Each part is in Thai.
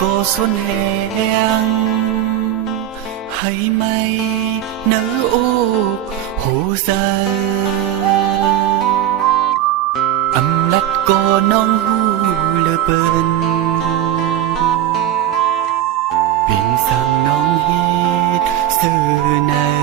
cô xuân hẹn hay mây nở ô hồ giờ âm lắt cô non hu lơ bên biển sang non hết xưa nay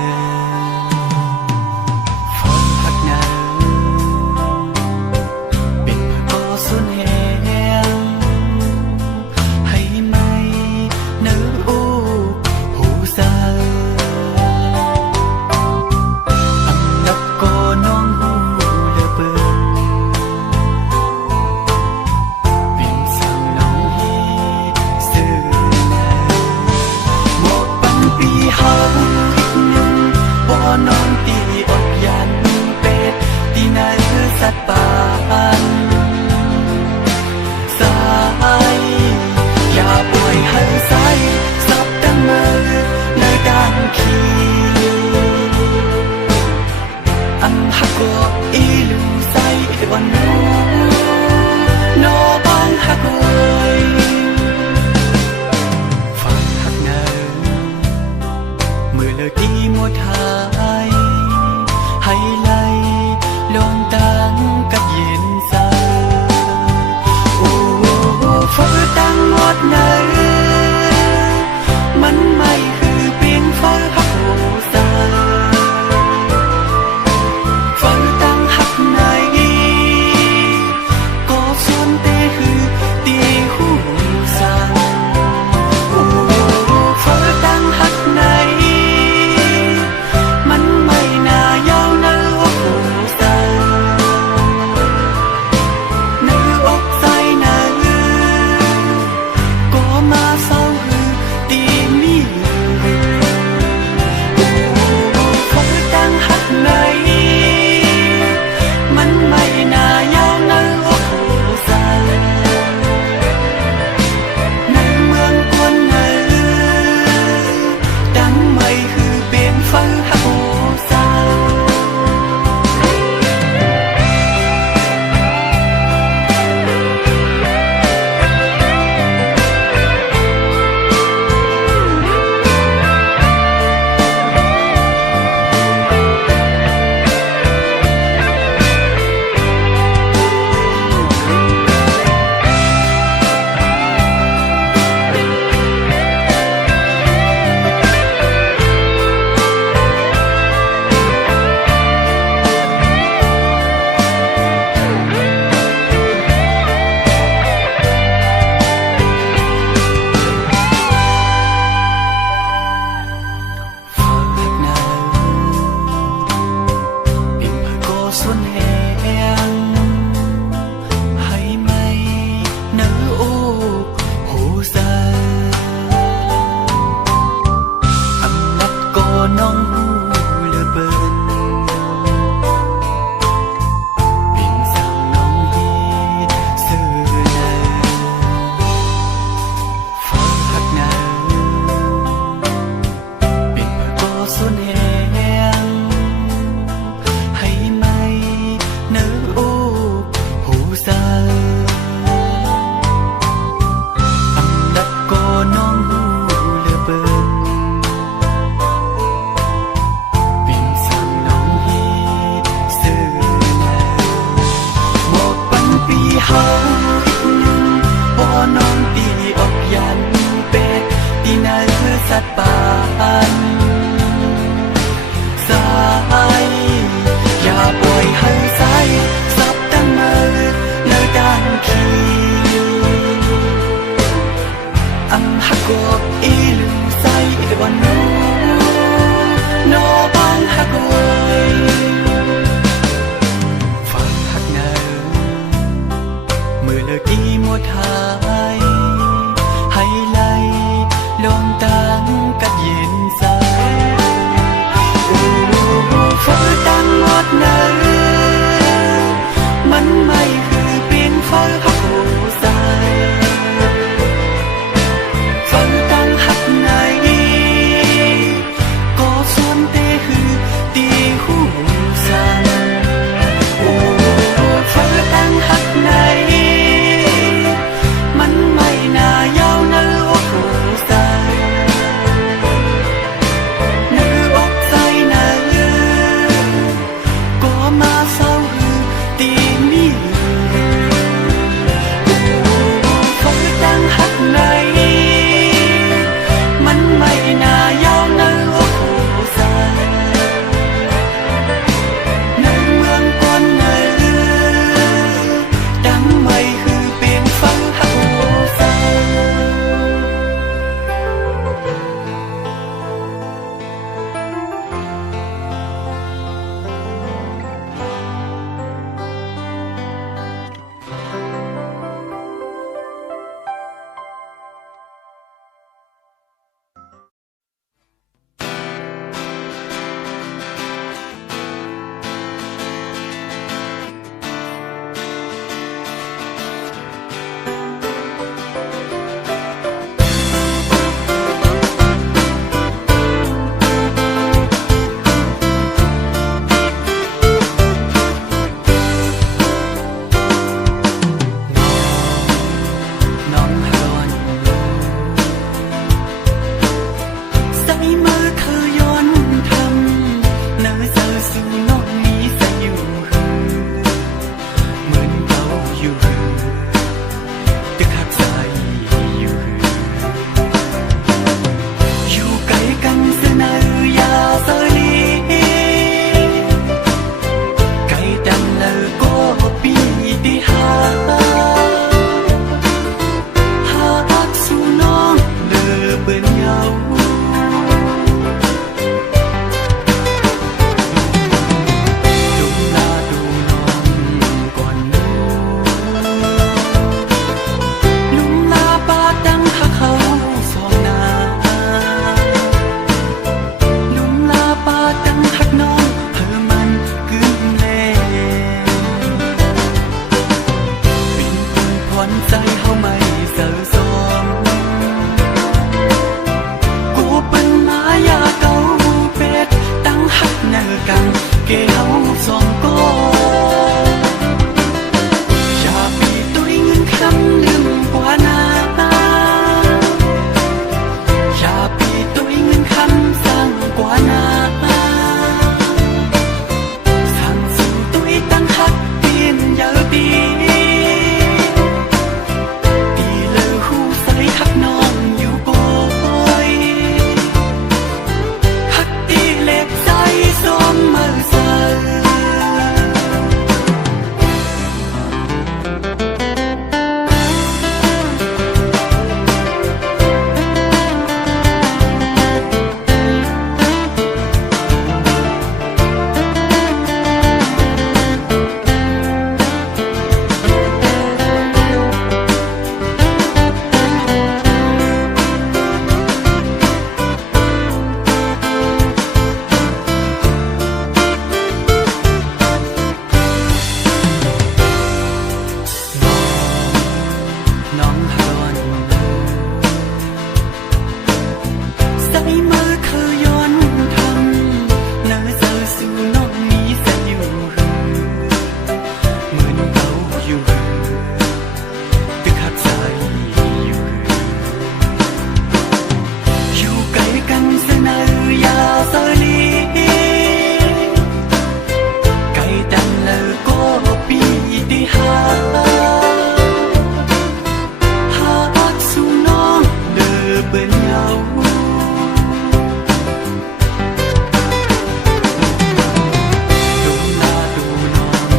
ลุมลาดูน้อง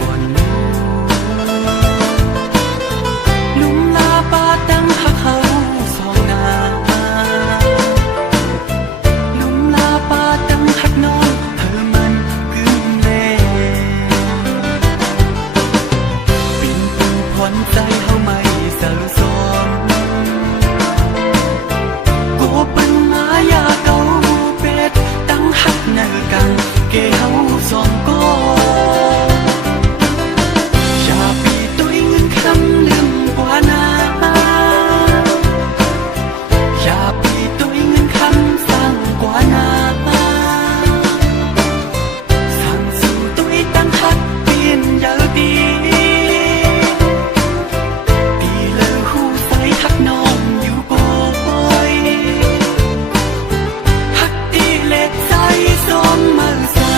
ก่อนนู้ลุมลาปาดังหักเขาสองนาลุมลาปาดังหักน้องเธอมันกึ่งเล่ปิ่นปูผ่อนใจเฮาไม่สะสมกูเป็นมายาเก่าเป็ดตั้งหักเนอกังเกเฮาสองก็อย่าปีตัวเงินคำลืมกว่านาอย่าปีตัวเงินคำสั่งกว่านาสั่งสู่ตัวตั้งหักเปลี่ยนเยอะดีตีเลอหูใส่หักน้องอยู่บ่อยหักตีเล็กใส่สมมือใส่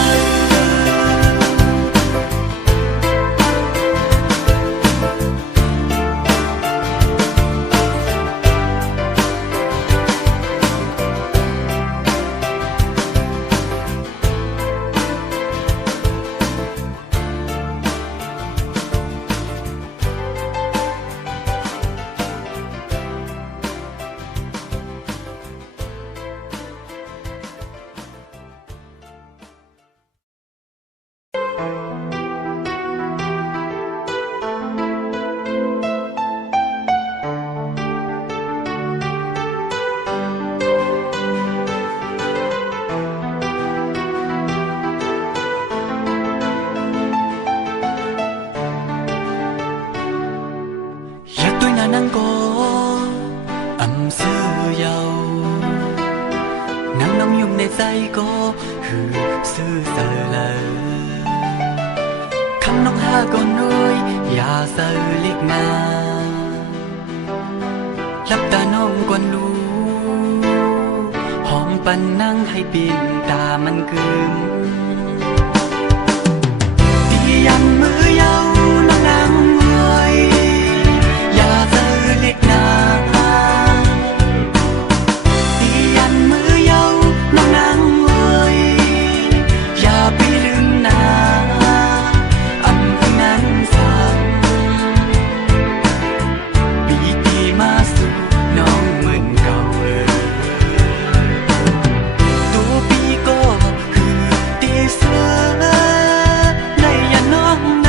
อยากด้วยนั่งก็อำซื้อเยานั่งน้ำยุ่งในใจก็คือซื้อเสลอคำน้องหาก็น้อยอย่าเสลิกนาลับตาน้องกวนรู้หอมปันนั่งให้ปิ่นตามันกึมตียันมือเยาน้องนั่งเอ้ยอย่าเสลิกนาตียันมือเยาน้องนั่งเอ้ยอย่าไปลืมนาอันคือนั้นสั่งปีตีมาสู่น้องเหมือนเก่าตัวปีก็คือตีเสือในยันน้องใน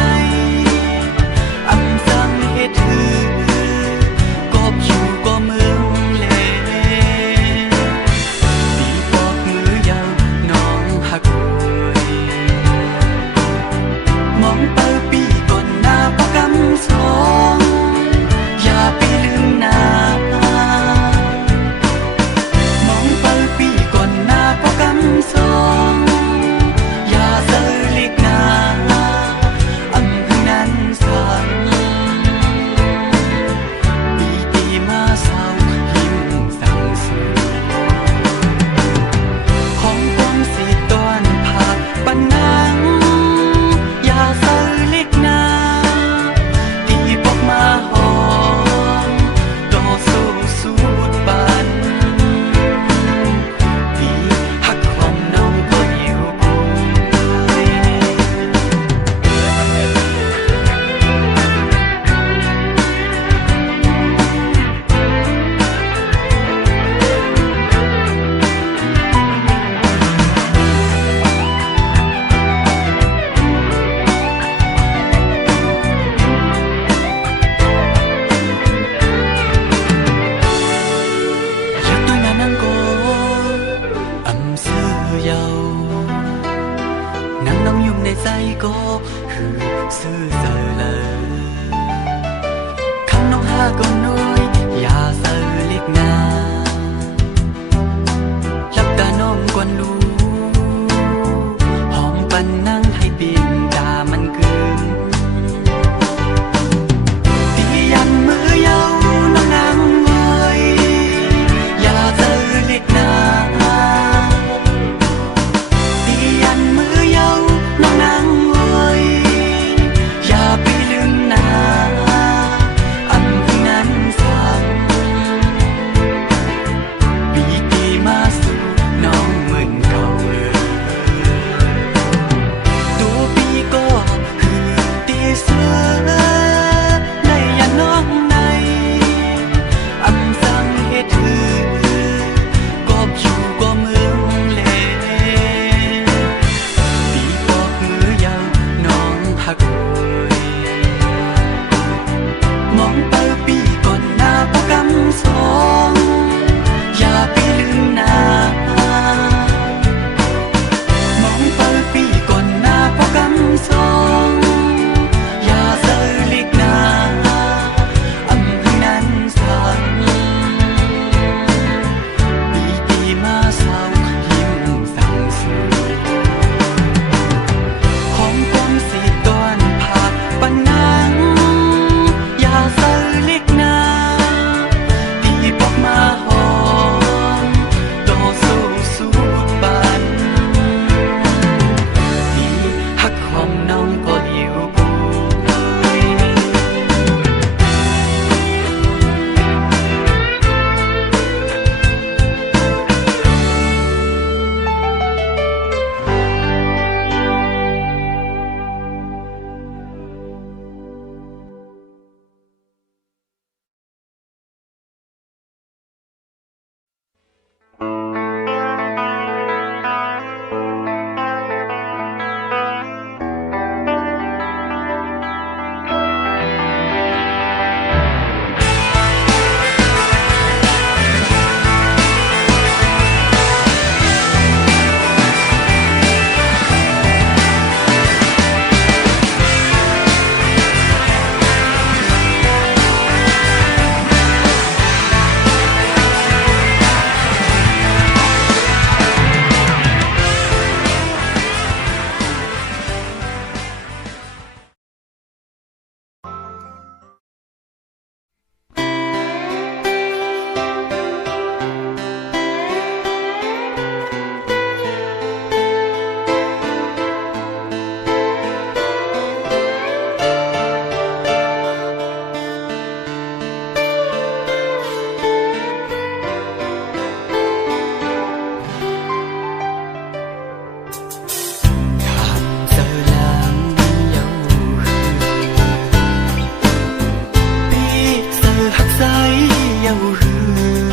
yêu hương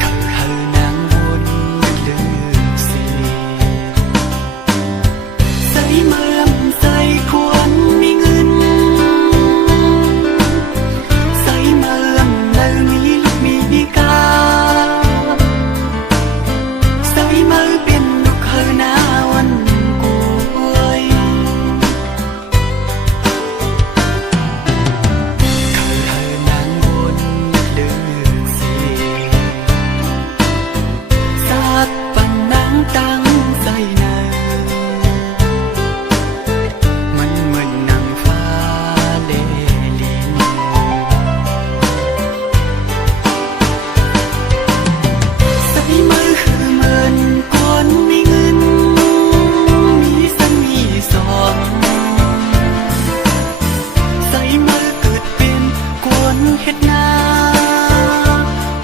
khờ hờ nàng buồn lửa xì say mơ say cuốn mi ngân say mơ lời mi lúc mi ca say mơเป็นลูกเคยหน้าวันกูตั้งใจเนอมันเหมือนนางฟ้าเล่ลินใส่มือคือเหมือนคนมีเงินมีสันมีสองใส่มือเกิดเป็นกวนเฮ็ดนา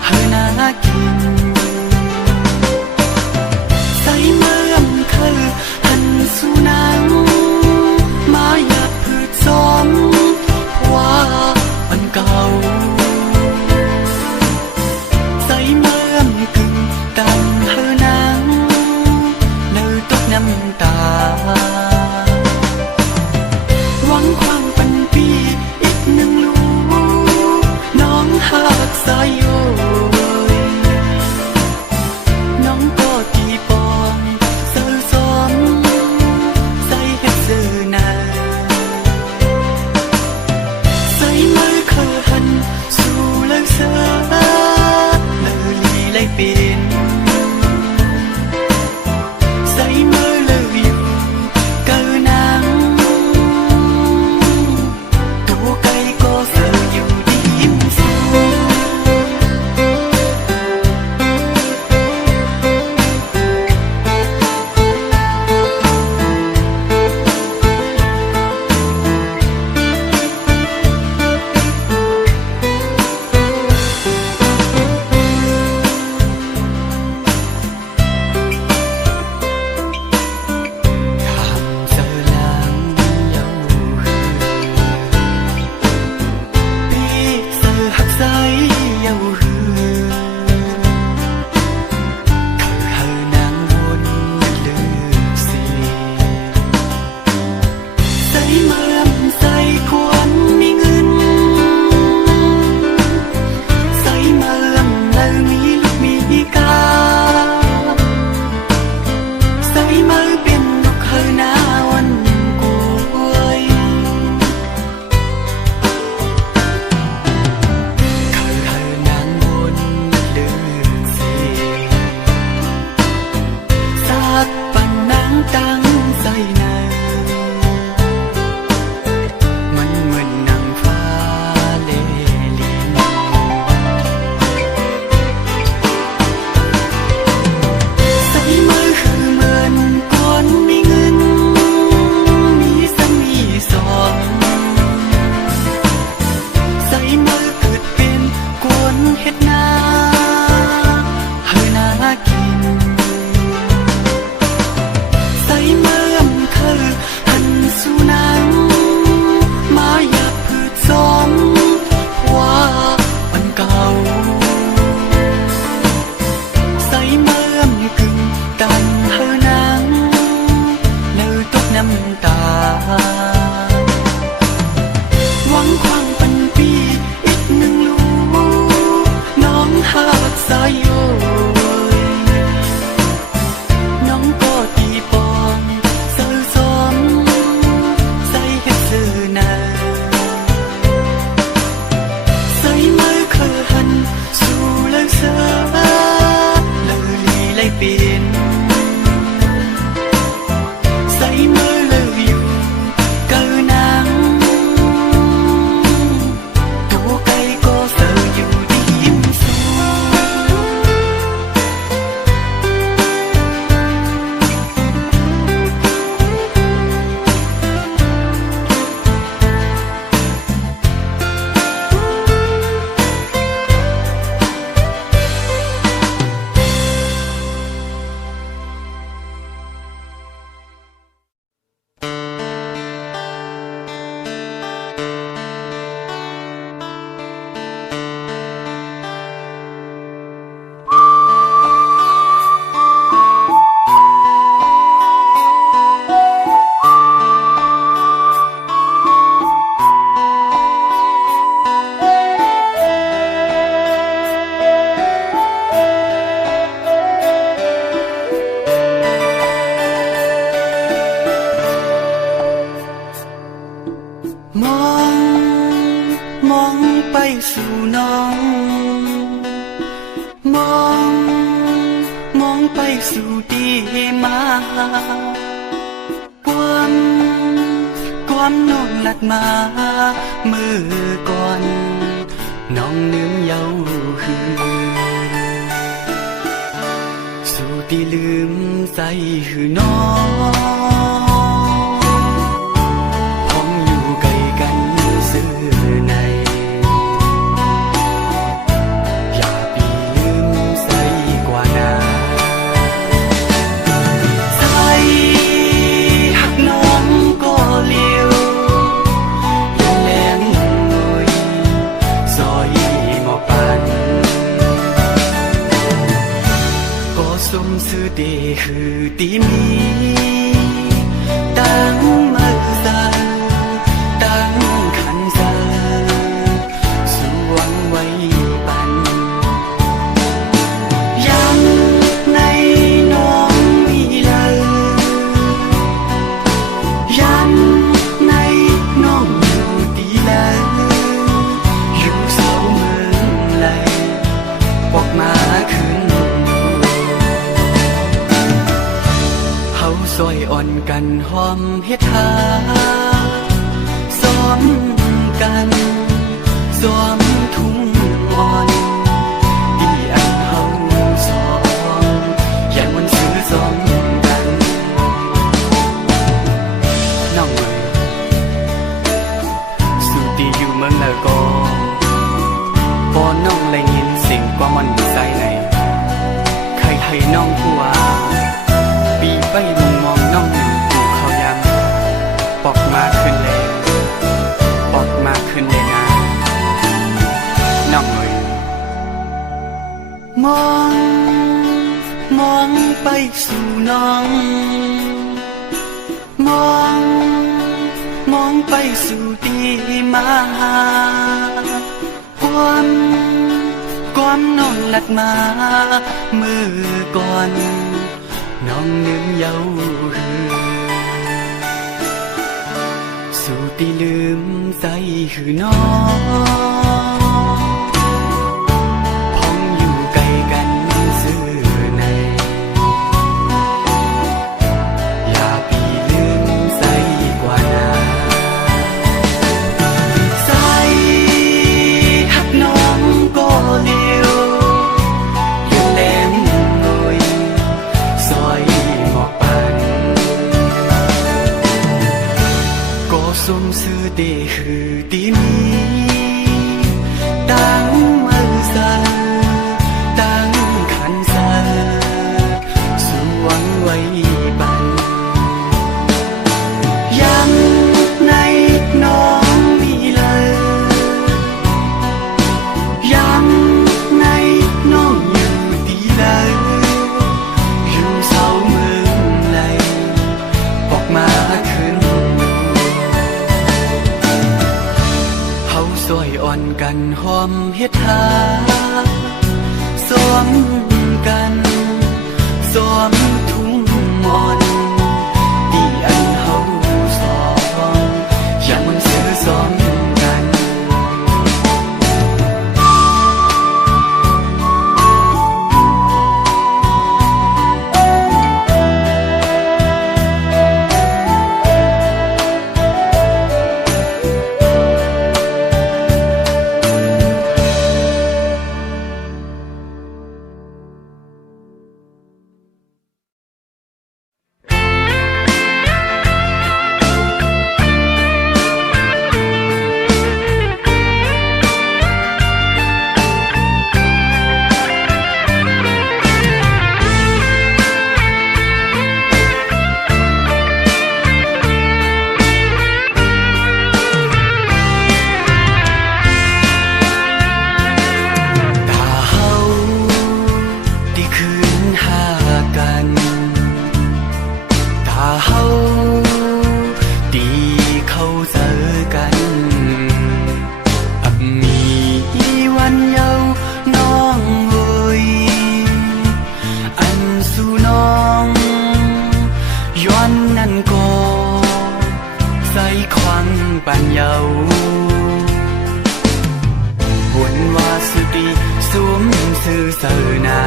เฮานากินสุนังมาอยากพืชซ้อมว่าอันเก่าใส่เมื่อมกึ่งตันเฮอนางเนื้อตกน้ำตาหวังความปันปีอีกหนึ่งลูกน้องหักสายโยน้องก็ตีปองเสือซ้อมเป็นใส่เมื่อเลิกอยู่เกินนางตัวไกลก็เสืออยู่ดียิ้มสูตั้งใจเนอมันเหมือนนางฟ้าเล่ลินใส่มือคือเหมือนคนมีเงินมีสันมีสองใส่มือเกิดเป็นกวนเฮ็ดนาเฮานากินสุนังมาอยากพืชซ้อมว่าอันเก่าใส่เมื่อมกึ่งตันเฮอนางเนื้อตกน้ำตาหวังความปันปีอีก ไปสู่น้องมองมองไปสู่ดีมาความน้องหลัดมามือก่อนน้องลืมเยาหือสู่ที่ลืมใส่หือน้องห้องอยู่ไกลกันซื่อในอย่าปีลืมใส่กว่านาใส่หักน้องก็เลี้ยวแรงหน่อยซอยหมอปันก็สมซื่อเดคือตีมีตั้งมือสาตั้งขันสาสวงไว้ปันยังในน้องมีเลยยังในน้องอยู่ดีเลยอยู่เสาเมืองเลยปอกมาขึ้นเฮาซอยอ่อนกันหอมเฮ็ดหาซ้อมกันซ้อมทุ่งอ่อนดีอันเฮาซ้อมอย่ามันซื้อซ้อมกันน้องเอ๋ยสุตีอยู่เมืองละกอพอน้องได้ยินเสียงความมันใจในใครให้น้องผู้ว่าปีไปมุงมองน้องอยู่กูเขายังปอกมาขึ้นเลยปอกมาขึ้นเลยนะน้องเอ๋ยมองไปสู่น้องมองไปสู่ดีมาความน้องหลัดมามือก่อนน้องลืมเยาหือสู่ที่ลืมใส่หือน้องพ้องอยู่ไกลกันซื่อในอย่าปีลืมใส่กว่านาใส่หักน้องก็เลี้ยวแหลมหน่อยซอยหมอกปันก็สมซื่อเดคือดีมีตั้งมือสาตั้งขันสาสวงไว้ปันยังในน้องมีเลยยังในน้องอยู่ดีเลยอยู่เสาเมืองเลยปอกมาขึ้นเฮาซอยอ่อนกันหอมเฮ็ดหาสวมกันสวมทุ่งอ่อนดีอันเฮาสองอย่ามันซื้อซ้อมกัน ปัญเยา วมซื่อเสนา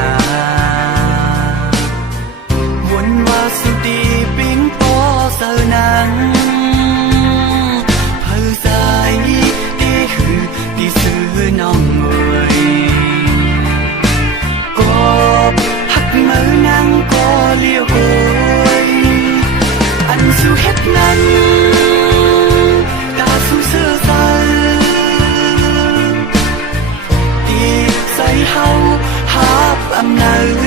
วนว่าสุดีปิงปอเสนังเพื่อใจที่คือที่ซื้อน้องเอ่ยก็หักมือนั่งก็เลี้ยวโอยอันสู่เฮ็ดนั้นตาสู่เสื้อใสที่ใส่เฮาหาบอำนาจ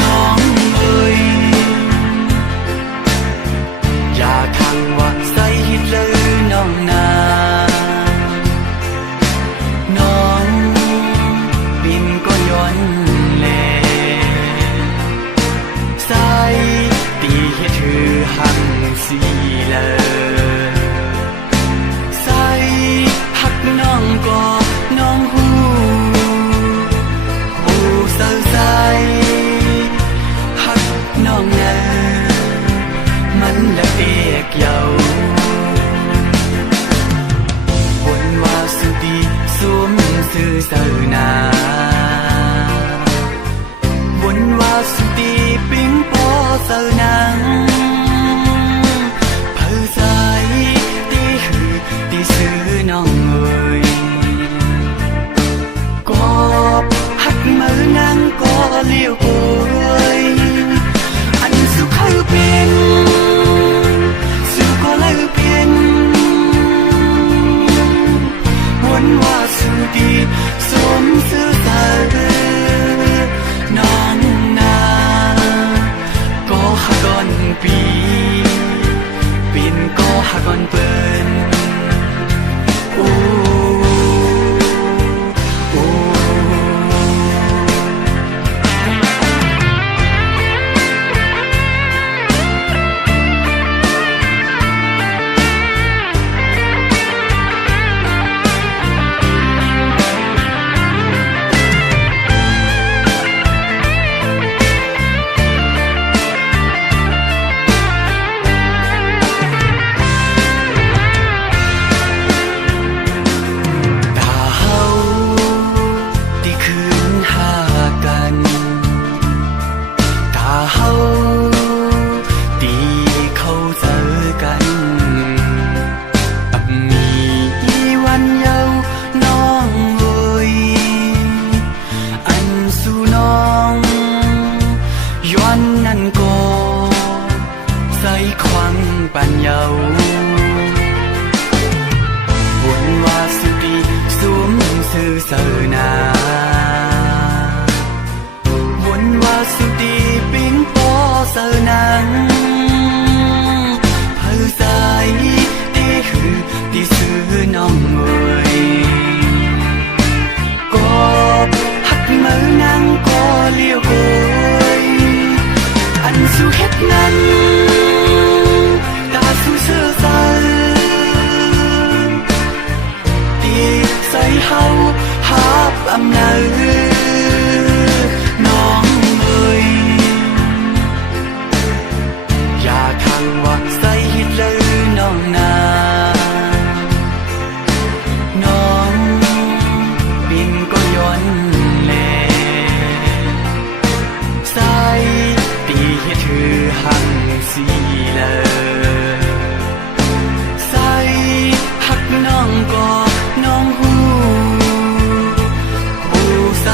น้องเอ่ยอย่าทังว่าใส่ฮิตเลยน้องนาน้องบินก็ย้อนแลใส่ตีให้ถือหังสีเลยใส่หักน้องก็น้องหูเศร้าใจหักน้องเนอมันละเอียกเยาบนว่าสุดีสวมซื่อเสนาบนว่าสุดีปิงปอเสนังเพื่อใจที่คือที่ซื้อน้องเอ่ยก็หักมือนั่งก็เลี้ยวโอยอันสุขคือเป็นสุขก็เลยเป็นวนว่าสุดีสมซื่อตาน้องนาก็หักก่อนปีปินก็หักก่อนเปิ้นโอ้โอ้ ส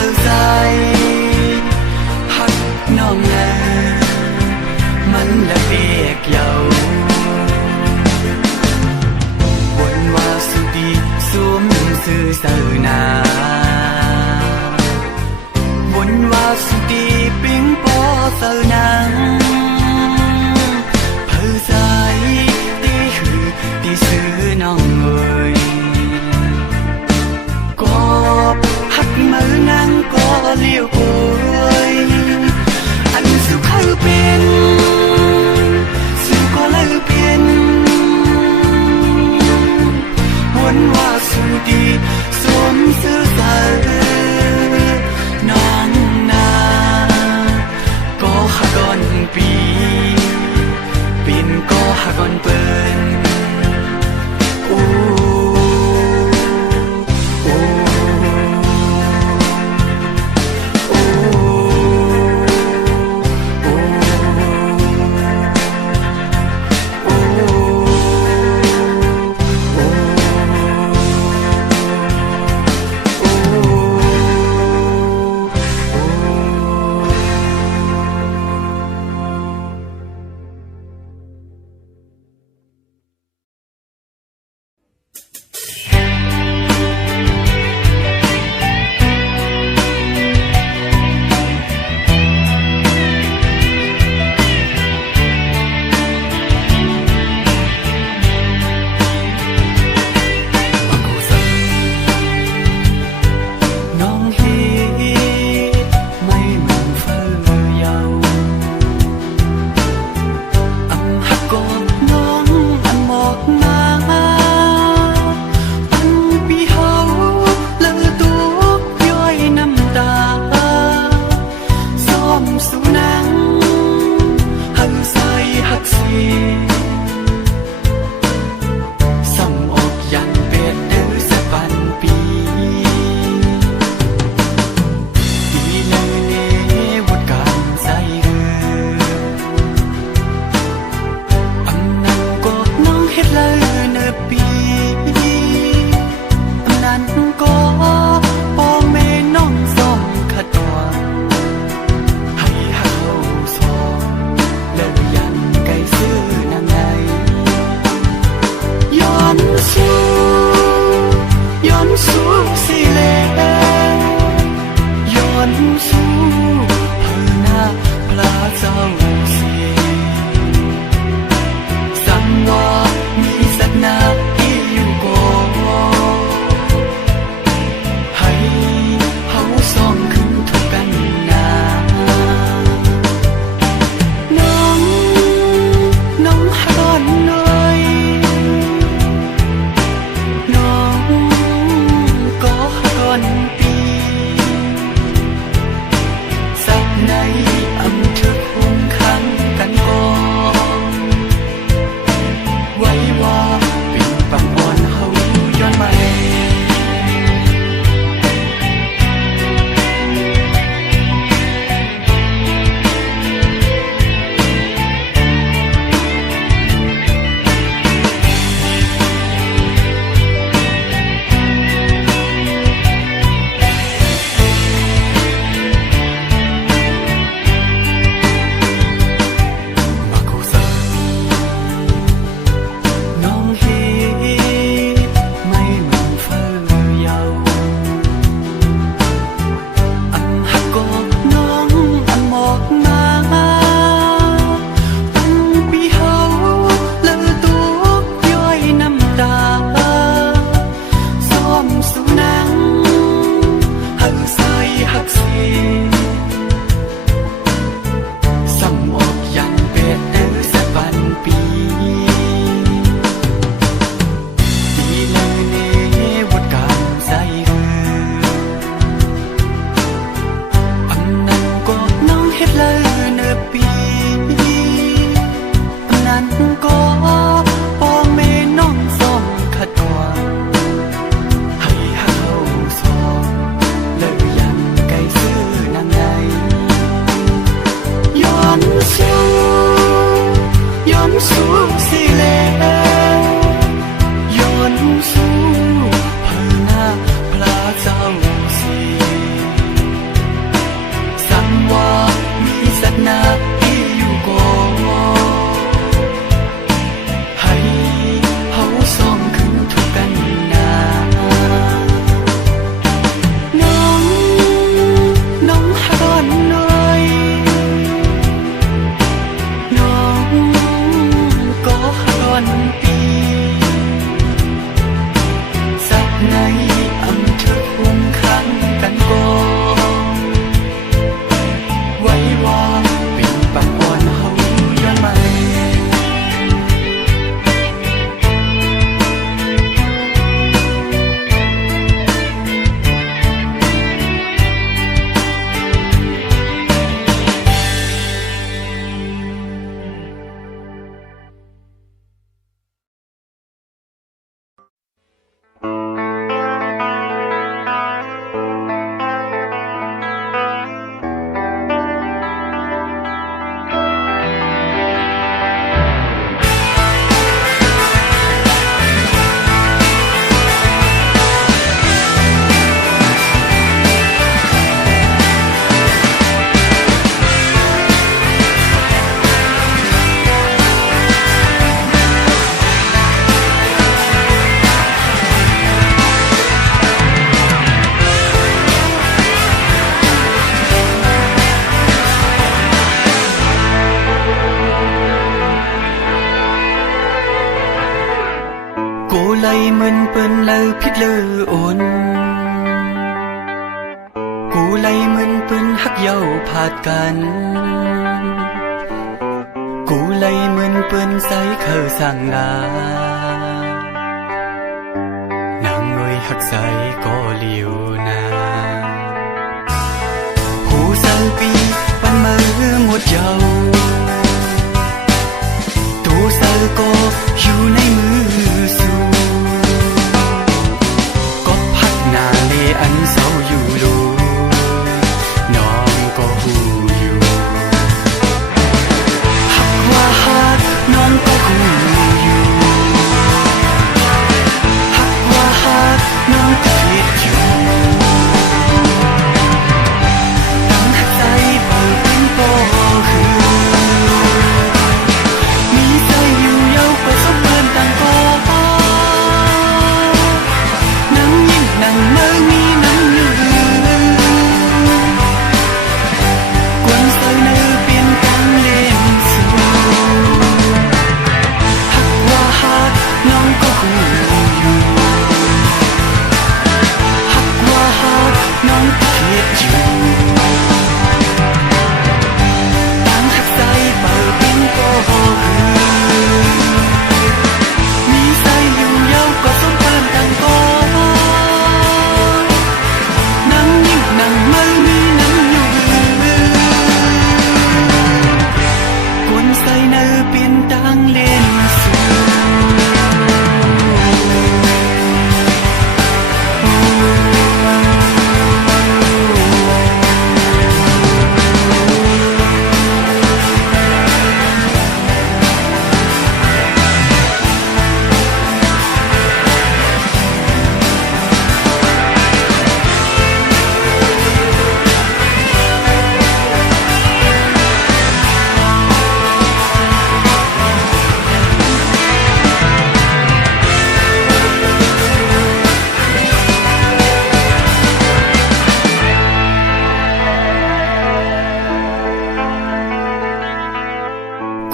สัมออกยังเป็ดสักวันปีปีเลยเนวัดการใส่อันนั้นก็น้องเฮ็ดเลยเนปีอันนั้นก็พ่อแม่น้องส่งขัดขวางให้เฮาสองเลยยังไกลซื้อนางใดย้อนสู้สิแลย้อนสู้เพื่อหน้าพระเจ้าสีสังว่ามีสัตนาที่อยู่ก่อนให้เฮาส่องขึ้นทุกกันนาน้องหากันหน่อยน้องก็หากันปีสักในอำเภอคงคันกันก่อนไว้ว่าเป็นปังอ่อนเฮาย้อนมา cô lay mình bên lơ phít lơ ôn cô lay mình bên hắc dâu phạtกันcô lay mình bên say khờ sang ngà nàng ơi hắc say có liều na hồ sơ pi ban mơ một dâu tu sơ cóอยู่ในมือสู่ก็พักนาเลอันเศร้าอยู่รู้น้องก็หูอยู่หักว่าหักน้องก็หูอยู่หักว่าหักน้องก็คิดอยู่ตั้งหักใจเปิดเป็นโปคือ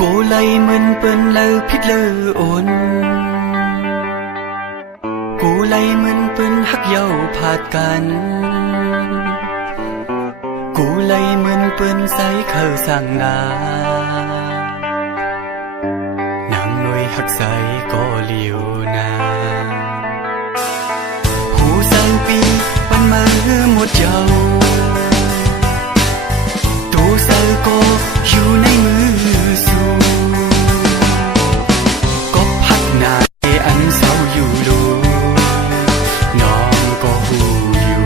cô lay mình bên lơ phít lơ ôn cô lay mình bên hắc dâu phạtกัน กูเลยเหมือนเปื้อนใสเข้าสั่งลา นางหน่วยหักใสก็เลียวนาหูสังปีปันมือหมดเจ้าตูเซอก็อยู่ในมือสูก็พักหนาอันเศร้าอยู่ดูน้องก็หูอยู่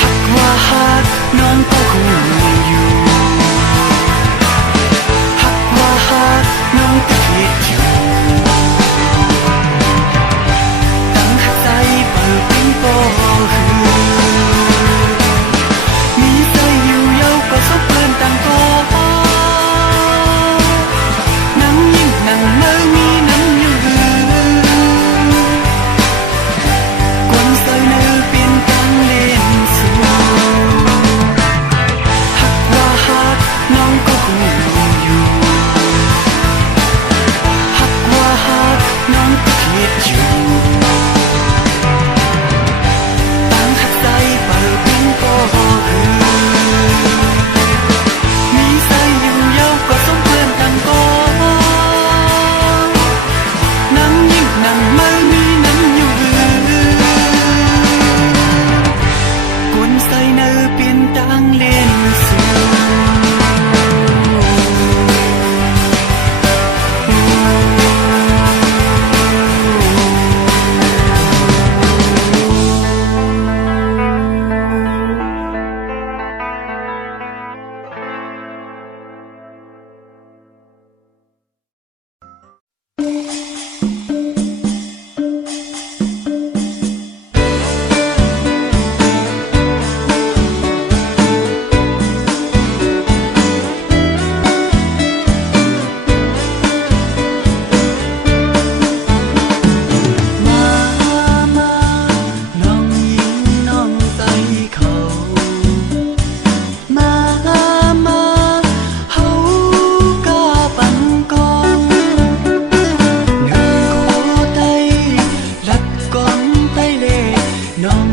หักว่าหักน้องก็หูอยู่หักว่าหักน้องก็คิดอยู่ตั้งหักใจเปิดเป็นปอคือมีใจอยู่เยาก็สบเพื่อนต่างก็นั่งยิ่งนั่งเมื่อมีนั่งอยู่กวนใส่เนื้อเปลี่ยนตังเล่นสูหักว่าหักน้องก็หูอยู่หักว่าหักน้องก็คิดอยู่ตั้งหักใจเปิดเป็นปอคือมีใจอยู่เยาก็สมเพื่อนต่างก็นั่งยิ่งนั่งเมื่อมีนั่งอยู่กวนใส่เนื้อเปลี่ยนตังเล่นสูน้องหญิงน้องใจเขามาเฮากะปันกองหนึ่งโกไตลัดกองไตเล่น้อง